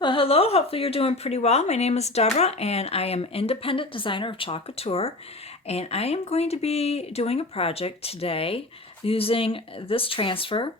Well, hello. Hopefully you're doing pretty well. My name is Deborah, and I am independent designer of Chalk Couture. And I am going to be doing a project today using this transfer.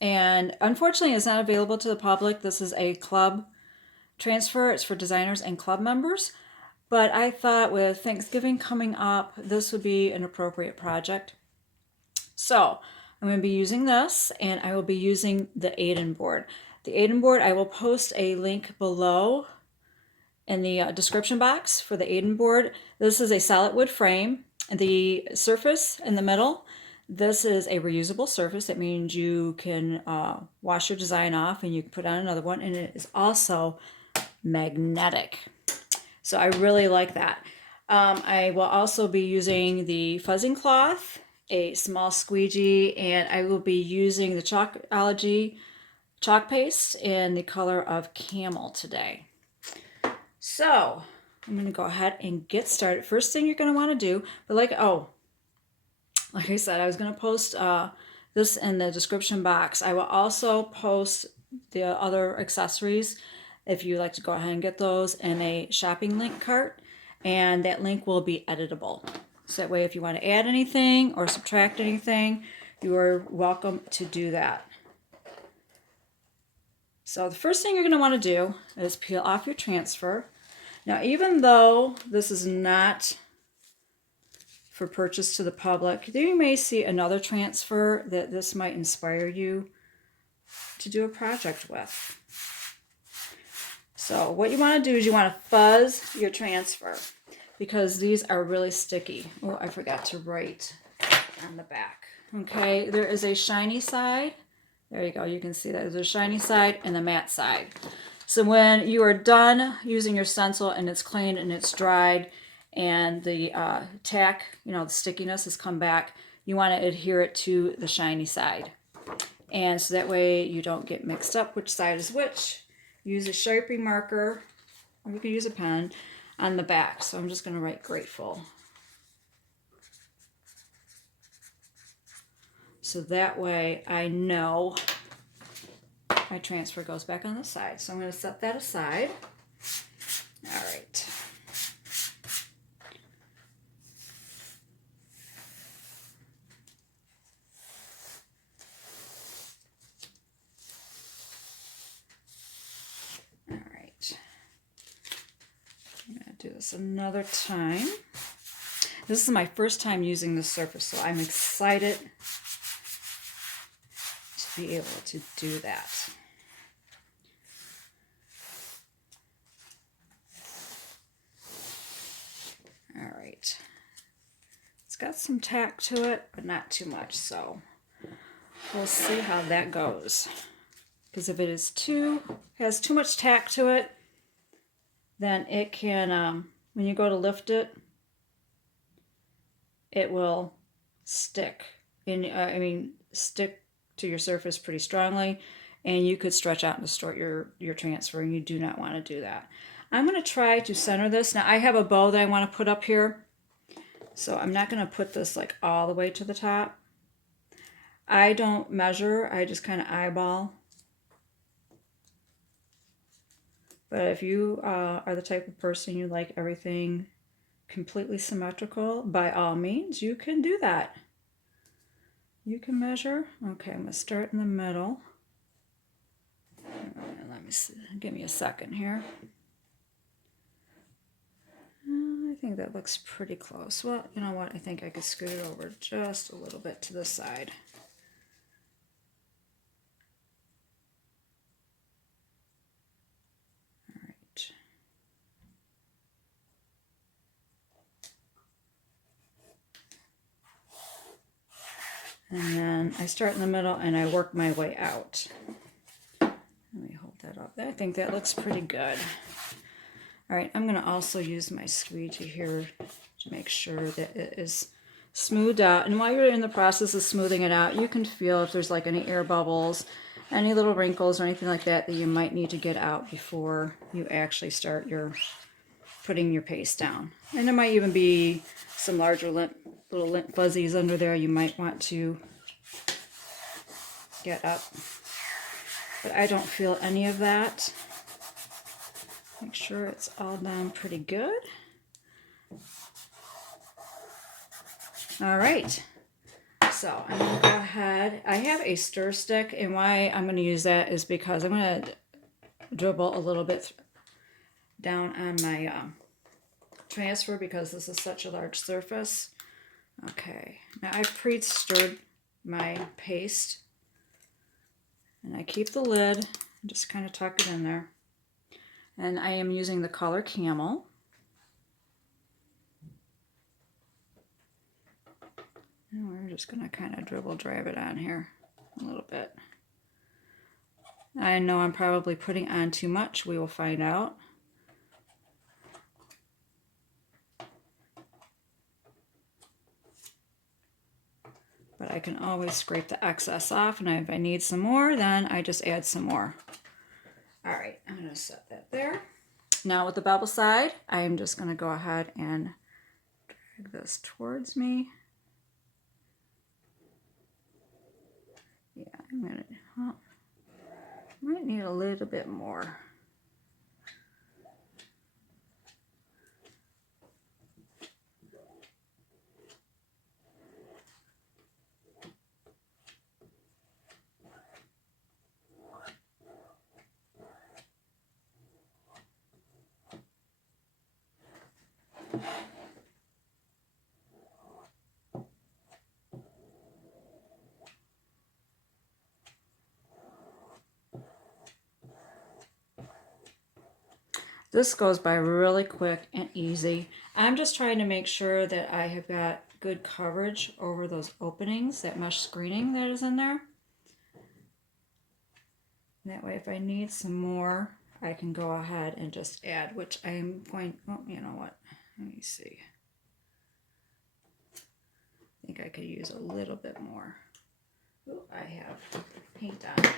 And unfortunately, it's not available to the public. This is a club transfer. It's for designers and club members. But I thought with Thanksgiving coming up, this would be an appropriate project. So I'm going to be using this, and I will be using the Aiden board. The Aiden board, I will post a link below in the description box for the Aiden board. This is a solid wood frame. The surface in the middle, this is a reusable surface. That means you can wash your design off and you can put on another one, and it is also magnetic. So I really like that. I will also be using the fuzzing cloth, a small squeegee, and I will be using the Chalkology chalk paste in the color of camel today. So I'm going to go ahead and get started. First thing you're going to want to do, like I said, I was going to post this in the description box. I will also post the other accessories if you like to go ahead and get those in a shopping link cart, and that link will be editable. So that way if you want to add anything or subtract anything, you are welcome to do that. So the first thing you're going to want to do is peel off your transfer. Now, even though this is not for purchase to the public, you may see another transfer that this might inspire you to do a project with. So what you want to do is you want to fuzz your transfer because these are really sticky. Oh, I forgot to write on the back. Okay, there is a shiny side. There you go, you can see that there's a shiny side and the matte side. So when you are done using your stencil and it's clean and it's dried and the tack, the stickiness has come back, you want to adhere it to the shiny side. And so that way you don't get mixed up which side is which. Use a Sharpie marker, or you can use a pen, on the back. So I'm just going to write grateful. So that way I know my transfer goes back on the side. So I'm going to set that aside. All right. All right. I'm going to do this another time. This is my first time using this surface, so I'm excited to be able to do that. All right. It's got some tack to it, but not too much, so we'll see how that goes. Because if it is has too much tack to it, then it can, when you go to lift it, it will stick. Stick to your surface pretty strongly, and you could stretch out and distort your transfer, and you do not want to do that. I'm going to try to center this. Now I have a bow that I want to put up here, so I'm not going to put this like all the way to the top. I don't measure, I just kind of eyeball. But if you are the type of person you like everything completely symmetrical, by all means, you can do that. You can measure. Okay, I'm going to start in the middle. Let me see. Give me a second here. I think that looks pretty close. Well, you know what? I think I could scoot it over just a little bit to the side. And then I start in the middle and I work my way out. Let me hold that up. I think that looks pretty good. All right, I'm going to also use my squeegee here to make sure that it is smoothed out. And while you're in the process of smoothing it out, you can feel if there's like any air bubbles, any little wrinkles or anything like that that you might need to get out before you actually start putting your paste down. And there might even be some larger little lint fuzzies under there you might want to get up. But I don't feel any of that. Make sure it's all done pretty good. All right. So I'm going to go ahead. I have a stir stick, and why I'm going to use that is because I'm going to dribble a little bit down on my transfer because this is such a large surface. Okay, now I've pre-stirred my paste, and I keep the lid and just kind of tuck it in there. And I am using the color Camel. And we're just going to kind of dribble drive it on here a little bit. I know I'm probably putting on too much. We will find out. But I can always scrape the excess off, and if I need some more, then I just add some more. All right, I'm going to set that there. Now with the bevel side, I am just going to go ahead and drag this towards me. Yeah, I'm going to, well, might need a little bit more. This goes by really quick and easy. I'm just trying to make sure that I have got good coverage over those openings, that mesh screening that is in there. That way if I need some more, I can go ahead and just add, which I'm going, oh, you know what, let me see. I think I could use a little bit more. Oh, I have paint on me.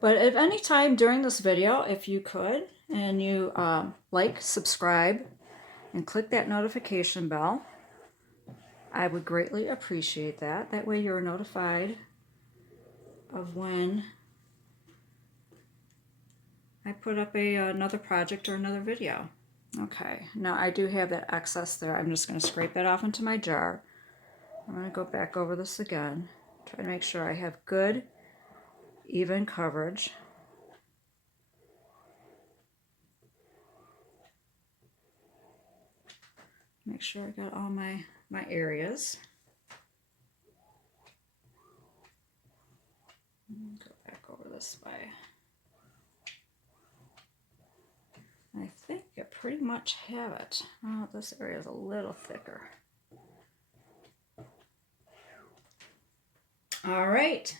But if any time during this video, if you could, and you like, subscribe, and click that notification bell, I would greatly appreciate that. That way you're notified of when I put up another project or another video. Okay, now I do have that excess there. I'm just going to scrape that off into my jar. I'm going to go back over this again. Try to make sure I have good, even coverage. Make sure I got all my areas. Go back over this way. I think I pretty much have it. Oh, this area is a little thicker. All right.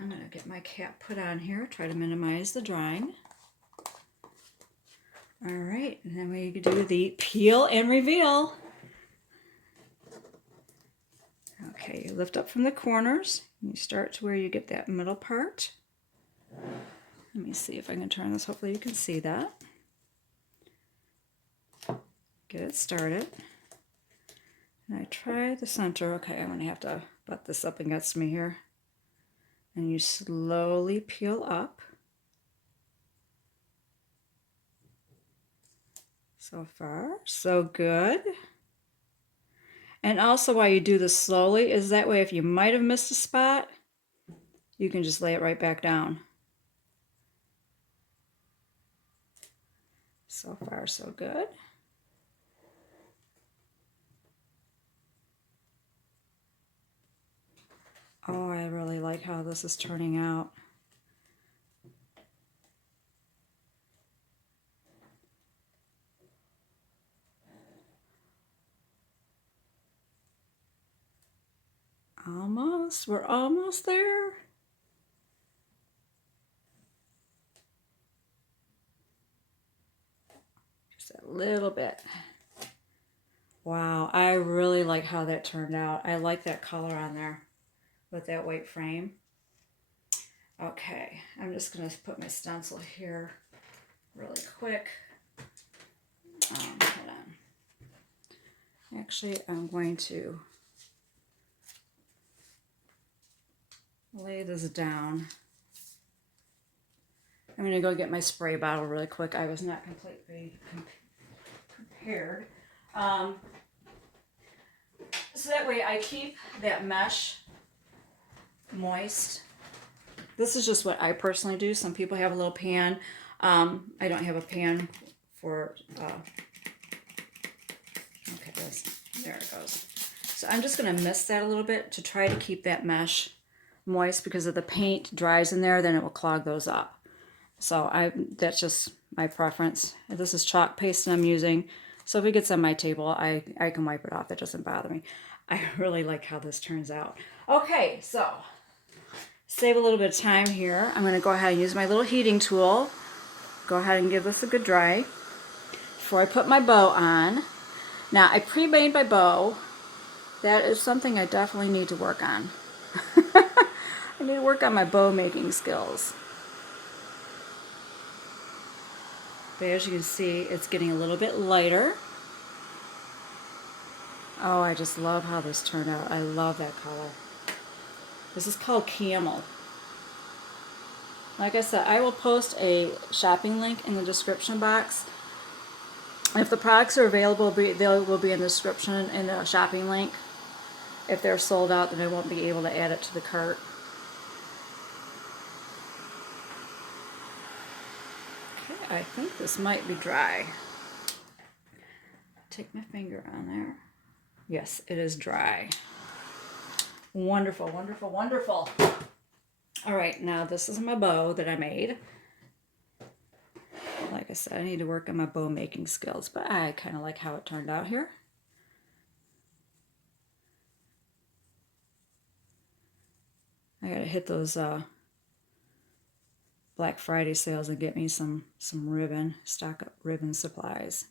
I'm going to get my cap put on here, try to minimize the drying. All right, and then we do the peel and reveal. Okay, you lift up from the corners. You start to where you get that middle part. Let me see if I can turn this. Hopefully you can see that. Get it started. And I try the center. Okay, I'm going to have to butt this up against me here. And you slowly peel up. So far, so good. And also why you do this slowly is that way if you might have missed a spot, you can just lay it right back down. So far, so good. Oh, I really like how this is turning out. Almost, we're almost there. Just a little bit. Wow, I really like how that turned out. I like that color on there with that white frame. Okay, I'm just going to put my stencil here really quick. Hold on. Actually, I'm going to lay this down. I'm going to go get my spray bottle really quick. I was not completely prepared. So that way I keep that mesh moist. This is just what I personally do. Some people have a little pan. I don't have a pan for, okay, there it goes. So I'm just going to mist that a little bit to try to keep that mesh moist, because if the paint dries in there, then it will clog those up. So that's just my preference. This is chalk paste that I'm using. So if it gets on my table, I can wipe it off. That doesn't bother me. I really like how this turns out. Okay, so save a little bit of time here. I'm going to go ahead and use my little heating tool. Go ahead and give this a good dry before I put my bow on. Now, I pre-made my bow. That is something I definitely need to work on. I need to work on my bow making skills. But as you can see, it's getting a little bit lighter. Oh, I just love how this turned out. I love that color. This is called Camel. Like I said, I will post a shopping link in the description box. If the products are available, they will be in the description in the shopping link. If they're sold out, then I won't be able to add it to the cart. Okay, I think this might be dry. Take my finger on there. Yes, it is dry. Wonderful, wonderful, wonderful. All right, now this is my bow that I made. Like I said, I need to work on my bow making skills, but I kind of like how it turned out here. I gotta hit those Black Friday sales and get me some ribbon, stock up ribbon supplies.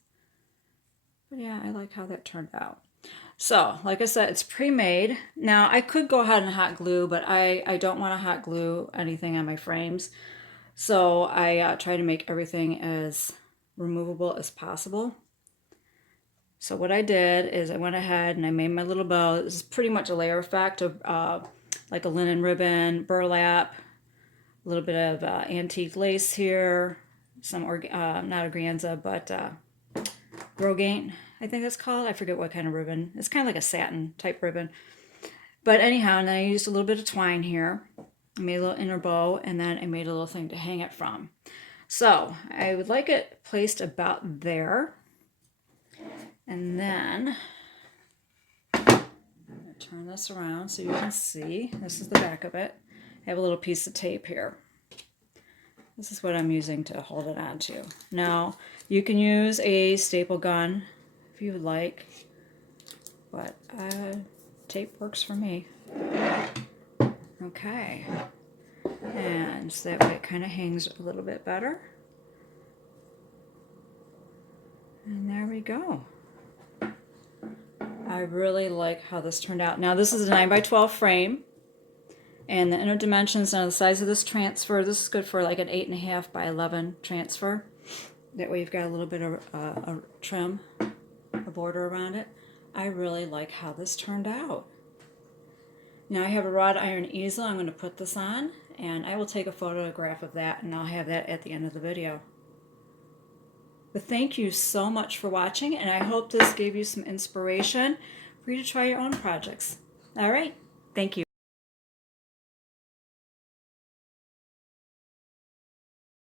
But yeah, I like how that turned out. So, like I said, it's pre-made. Now, I could go ahead and hot glue, but I don't want to hot glue anything on my frames. So I try to make everything as removable as possible. So what I did is I went ahead and I made my little bow. This is pretty much a layer effect of like a linen ribbon, burlap, a little bit of antique lace here, some, not organza, but Rogaine, I think that's called. I forget what kind of ribbon. It's kind of like a satin type ribbon. But anyhow, and then I used a little bit of twine here. I made a little inner bow, and then I made a little thing to hang it from. So I would like it placed about there. And then I'm going to turn this around so you can see. This is the back of it. I have a little piece of tape here. This is what I'm using to hold it onto. Now, you can use a staple gun if you would like, but tape works for me. Okay. And so that way it kind of hangs a little bit better. And there we go. I really like how this turned out. Now, this is a 9x12 frame. And the inner dimensions and the size of this transfer, this is good for like an 8.5 by 11 transfer. That way you've got a little bit of a trim, a border around it. I really like how this turned out. Now I have a wrought iron easel I'm going to put this on, and I will take a photograph of that, and I'll have that at the end of the video. But thank you so much for watching, and I hope this gave you some inspiration for you to try your own projects. All right, thank you.